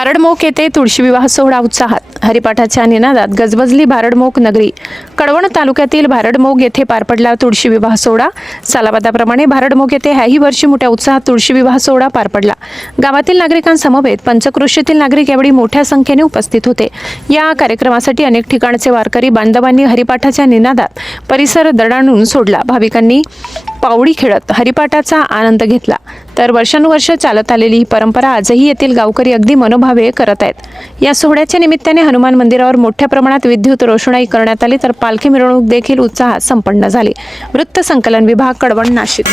भारडमोक येथे तुळशी विवाह सोहळा उत्साहात. हरिपाठाच्या निनादात गजबजली भारडमोक नगरी. कळवण तालुक्यातील भारडमोक येथे पार पडला तुळशी विवाह सोहळा. सालाबादाप्रमाणे भारडमोक येथे ह्याही वर्षी मोठ्या उत्साहात तुळशी विवाह सोहळा पार पडला. गावातील नागरिकांसमवेत पंचक्रोशीतील नागरिक यावेळी मोठ्या संख्येने उपस्थित होते. या कार्यक्रमासाठी अनेक ठिकाणचे वारकरी बांधवांनी हरिपाठाच्या निनादात परिसर दणाणून सोडला. भाविकांनी पावडी खेळत हरिपाठाचा आनंद घेतला. तर वर्षानुवर्ष चालत आलेली ही परंपरा आजही येथील गावकरी अगदी मनोभावे करत आहेत. या सोहळ्याच्या निमित्ताने हनुमान मंदिरावर मोठ्या प्रमाणात विद्युत रोषणाई करण्यात आली, तर पालखी मिरवणूक देखील उत्साहात संपन्न झाली. वृत्त संकलन विभाग, कळवण, नाशिक.